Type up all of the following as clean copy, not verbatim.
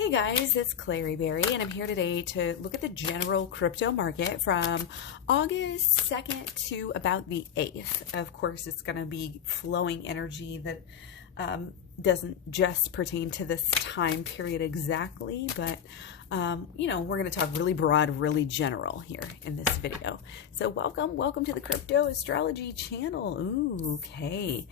Hey guys, it's Clary Berry, and I'm here today to look at the general crypto market from August 2nd to about the 8th. Of course, it's going to be flowing energy that doesn't just pertain to this time period exactly, but we're going to talk really broad, really general here in this video. So welcome to the Crypto Astrology channel. Ooh, okay.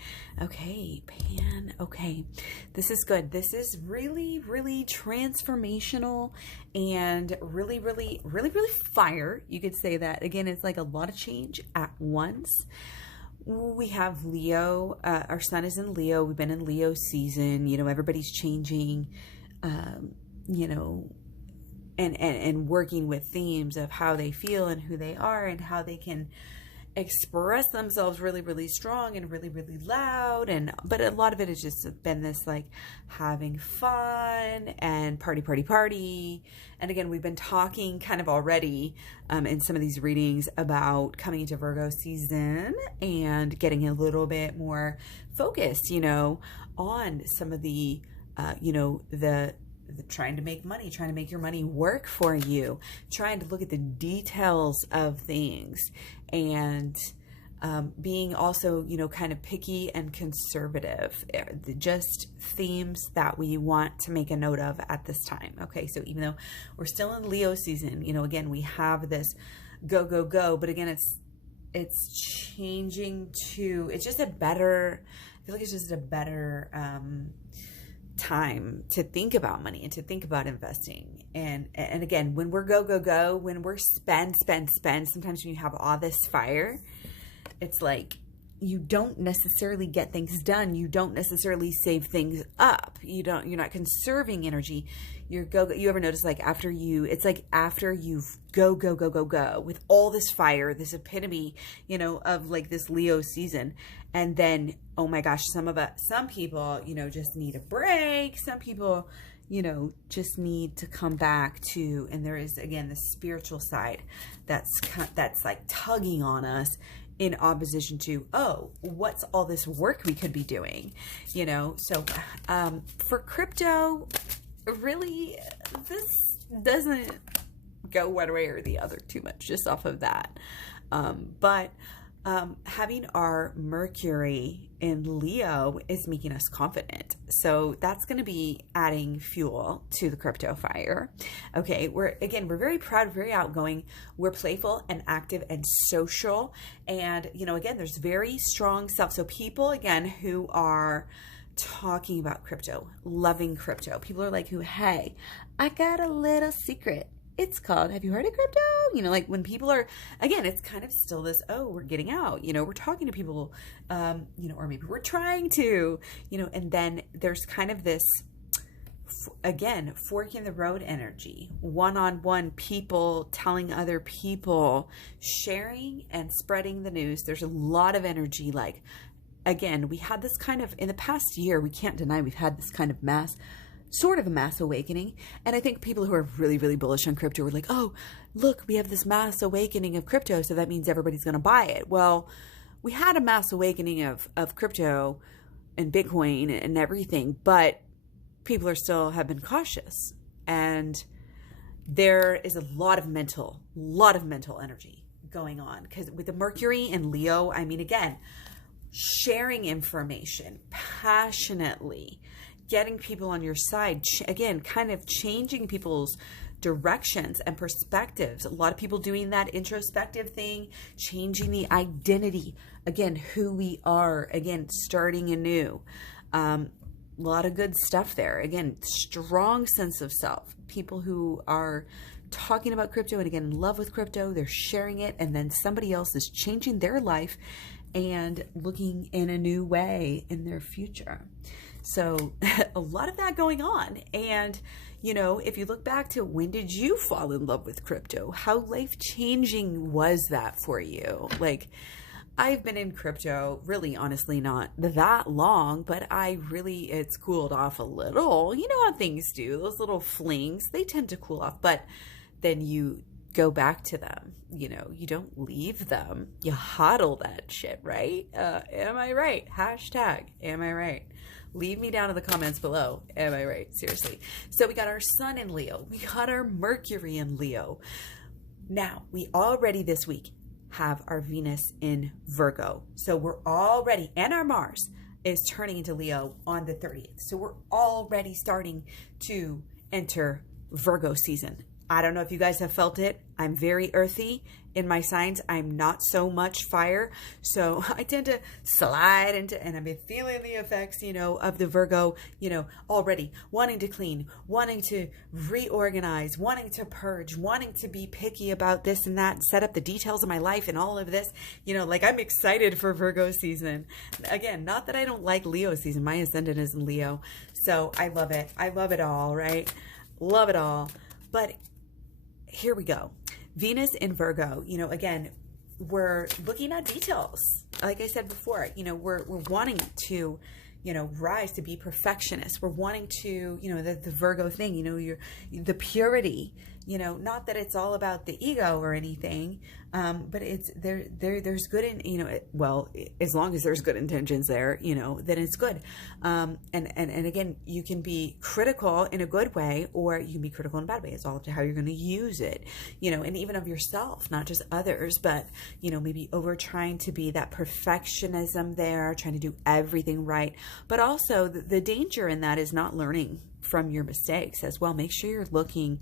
This is good. This is really transformational and really fire. You could say that. Again, it's like a lot of change at once. We have Leo, our sun is in Leo. We've been in Leo season, everybody's changing, and working with themes of how they feel and who they are and how they can express themselves really strong and really loud. But a lot of it has just been this like having fun and party. And again, we've been talking kind of already in some of these readings about coming into Virgo season and getting a little bit more focused, on some of the, the trying to make money, trying to make your money work for you, trying to look at the details of things, and being also, kind of picky and conservative, just themes that we want to make a note of at this time. Okay, so even though we're still in Leo season, again, we have this go, but again, it's changing to, it's just a better, I feel like it's just a better, time to think about money and to think about investing. And again, when we're go, when we're spend, sometimes when you have all this fire, it's like you don't necessarily get things done. You don't necessarily save things up. You're not conserving energy. You ever notice like after you've go with all this fire, this epitome, of like this Leo season. And then, oh my gosh, some people, just need a break. Some people, just need to come back to, and there is again, the spiritual side that's like tugging on us in opposition to, oh, what's all this work we could be doing, So for crypto, really, this doesn't go one way or the other too much just off of that. But having our Mercury in Leo is making us confident. So that's going to be adding fuel to the crypto fire. Okay, we're very proud, very outgoing. We're playful and active and social. And, again, there's very strong self. So people, again, who are talking about crypto, loving crypto, people are like, hey, I got a little secret. It's called, have you heard of crypto? Like when people are, again, it's kind of still this, oh, we're getting out, we're talking to people, or maybe we're trying to, and then there's kind of this, again, fork in the road energy, one-on-one people telling other people, sharing and spreading the news. There's a lot of energy. Like, again, we had this kind of, in the past year, we can't deny we've had this kind of sort of a mass awakening. And I think people who are really bullish on crypto are like, oh, look, we have this mass awakening of crypto, so that means everybody's going to buy it. Well, we had a mass awakening of crypto and Bitcoin and everything, but people have been cautious. And there is a lot of mental energy going on, because with the Mercury and Leo, I mean, again, sharing information passionately, getting people on your side, again, kind of changing people's directions and perspectives. A lot of people doing that introspective thing, changing the identity, again, who we are, again, starting anew. A lot of good stuff there. Again, strong sense of self. People who are talking about crypto and again, in love with crypto, they're sharing it, and then somebody else is changing their life and looking in a new way in their future. So a lot of that going on. And, if you look back to when did you fall in love with crypto? How life-changing was that for you? Like, I've been in crypto really, honestly, not that long, but it's cooled off a little. You know how things do. Those little flings, they tend to cool off. But then you go back to them. You know, you don't leave them. You hodl that shit, right? Am I right? Hashtag, am I right? Leave me down in the comments below. Am I right? Seriously. So we got our sun in Leo. We got our Mercury in Leo. Now, we already this week have our Venus in Virgo. So we're already, and our Mars is turning into Leo on the 30th. So we're already starting to enter Virgo season. I don't know if you guys have felt it. I'm very earthy in my signs. I'm not so much fire. So I tend to slide into, and I've been feeling the effects, you know, of the Virgo, you know, already wanting to clean, wanting to reorganize, wanting to purge, wanting to be picky about this and that, and set up the details of my life and all of this, you know, like I'm excited for Virgo season. Again, not that I don't like Leo season. My ascendant is in Leo. So I love it. I love it all, right? Love it all. But here we go. Venus in Virgo, you know, again, we're looking at details. Like I said before, you know, we're wanting to, you know, rise to be perfectionists. We're wanting to, you know, the Virgo thing, you know, the purity, you know, not that it's all about the ego or anything, but it's there's good in, you know, well, as long as there's good intentions there, you know, then it's good. And again, you can be critical in a good way, or you can be critical in a bad way. It's all up to how you're going to use it, you know, and even of yourself, not just others, but, you know, maybe over trying to be that perfectionism there, trying to do everything right. But also the danger in that is not learning from your mistakes as well. Make sure you're looking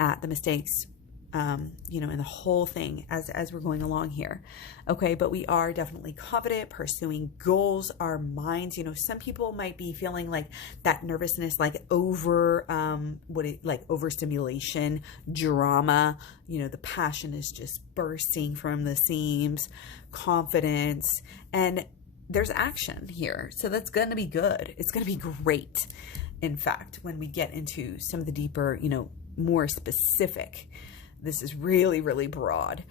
at the mistakes, you know, and the whole thing as we're going along here. Okay. But we are definitely confident, pursuing goals, our minds, you know, some people might be feeling like that nervousness, like overstimulation, drama, you know, the passion is just bursting from the seams, confidence, and there's action here. So that's going to be good. It's going to be great. In fact, when we get into some of the deeper, you know, more specific, this is really, really broad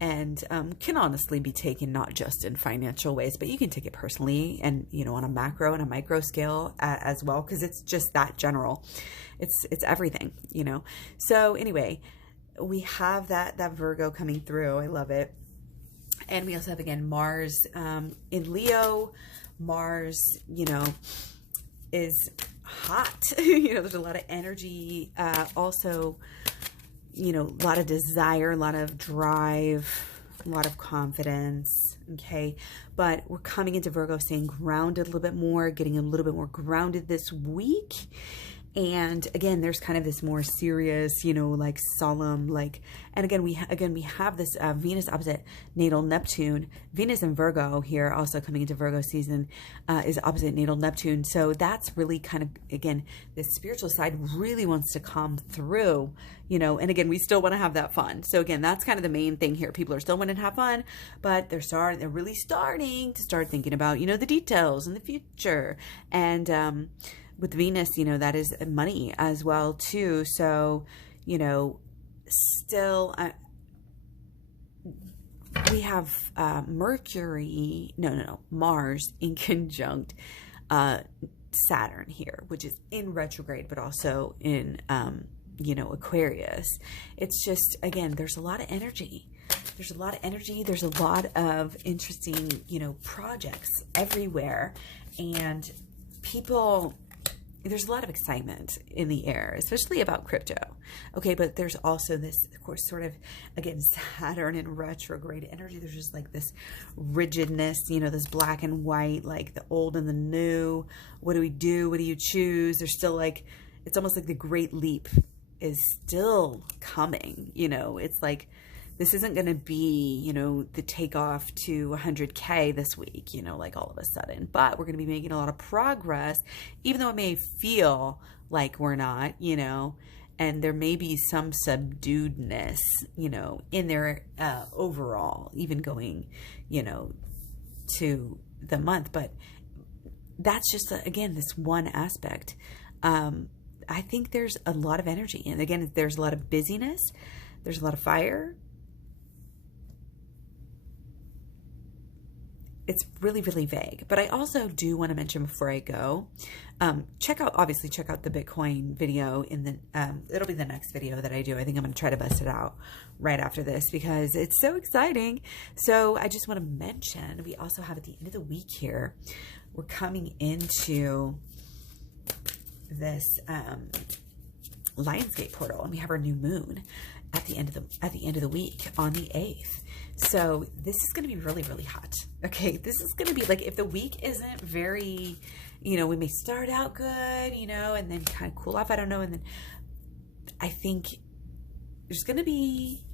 and can honestly be taken not just in financial ways, but you can take it personally and, you know, on a macro and a micro scale as well, because it's just that general. It's everything, you know. So anyway, we have that Virgo coming through. I love it. And we also have, again, Mars in Leo. Mars, you know, is hot. You know, there's a lot of energy. Also, you know, a lot of desire, a lot of drive, a lot of confidence. Okay. But we're coming into Virgo staying grounded a little bit more, getting a little bit more grounded this week. And again, there's kind of this more serious, you know, like solemn, like, and again, we have this Venus opposite natal Neptune. Venus in Virgo here, also coming into Virgo season, is opposite natal Neptune. So that's really kind of, again, the spiritual side really wants to come through, you know, and again, we still want to have that fun. So again, that's kind of the main thing here. People are still wanting to have fun, but they're really starting to start thinking about, you know, the details in the future. And, with Venus, you know, that is money as well too. So, you know, still we have Mars in conjunct Saturn here, which is in retrograde, but also in, you know, Aquarius. It's just, again, there's a lot of energy. There's a lot of energy. There's a lot of interesting, you know, projects everywhere. And people, there's a lot of excitement in the air, especially about crypto. Okay, but there's also this, of course, sort of, again, Saturn in retrograde energy. There's just like this rigidness, you know, this black and white, like the old and the new. What do we do? What do you choose? There's still like, it's almost like the great leap is still coming, you know. It's like, this isn't going to be, you know, the takeoff to 100K this week, you know, like all of a sudden. But we're going to be making a lot of progress, even though it may feel like we're not, you know, and there may be some subduedness, you know, in there overall, even going, you know, to the month. But that's just, again, this one aspect. I think there's a lot of energy. And again, there's a lot of busyness. There's a lot of fire. it's really, really vague. But I also do want to mention before I go, check out the Bitcoin video in the, it'll be the next video that I do. I think I'm going to try to bust it out right after this because it's so exciting. So I just want to mention, we also have at the end of the week here, we're coming into this Lionsgate portal, and we have our new moon at the end of the week on the 8th. So this is going to be really, really hot. Okay, this is going to be like, if the week isn't very, we may start out good, and then kind of cool off. I don't know. And then I think there's going to be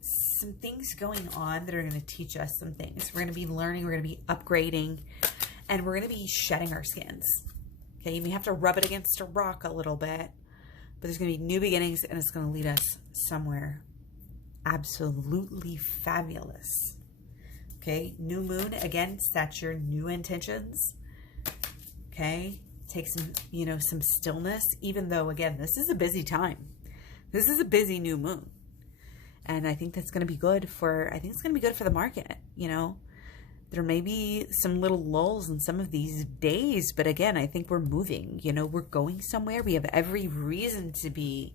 some things going on that are going to teach us some things. We're going to be learning, we're going to be upgrading, and we're going to be shedding our skins. Okay, you may have to rub it against a rock a little bit, but there's going to be new beginnings, and it's going to lead us somewhere absolutely fabulous. Okay, new moon, again, set your new intentions. Okay, take some, some stillness, even though, again, this is a busy time. This is a busy new moon. And I think that's going to be good for, the market, There may be some little lulls in some of these days, but again, I think we're moving, we're going somewhere. We have every reason to be,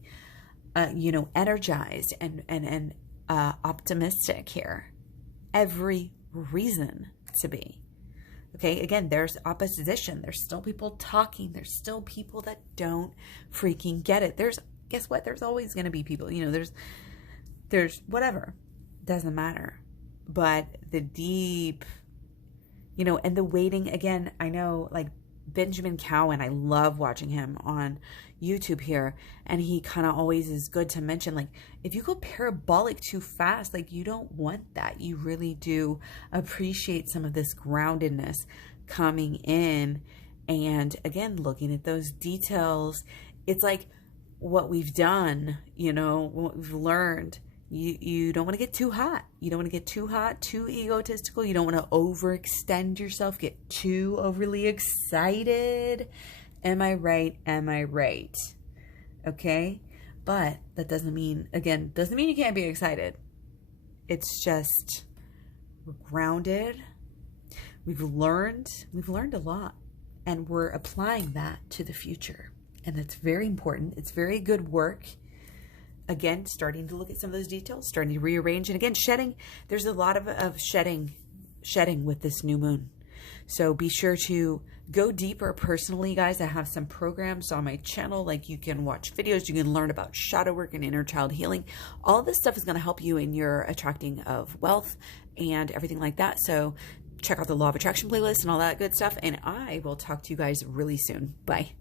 energized and optimistic here. Every reason to be. Okay, again, there's opposition. There's still people talking. There's still people that don't freaking get it. Guess what? There's always going to be people, there's whatever, doesn't matter. But the deep, and the waiting, again, I know, like Benjamin Cowan, I love watching him on YouTube here, and he kind of always is good to mention, like, if you go parabolic too fast, like, you don't want that. You really do appreciate some of this groundedness coming in, and again, looking at those details. It's like what we've done, what we've learned. You don't want to get too hot. You don't want to get too hot, too egotistical. You don't want to overextend yourself, get too overly excited. Am I right? Am I right? Okay? But that doesn't mean you can't be excited. It's just, we're grounded. We've learned a lot, and we're applying that to the future. And that's very important. It's very good work. Again, starting to look at some of those details, starting to rearrange, and again, shedding. There's a lot of shedding with this new moon. So be sure to go deeper personally, guys. I have some programs on my channel, like you can watch videos, you can learn about shadow work and inner child healing. All this stuff is going to help you in your attracting of wealth and everything like that. So check out the Law of Attraction playlist and all that good stuff. And I will talk to you guys really soon. Bye.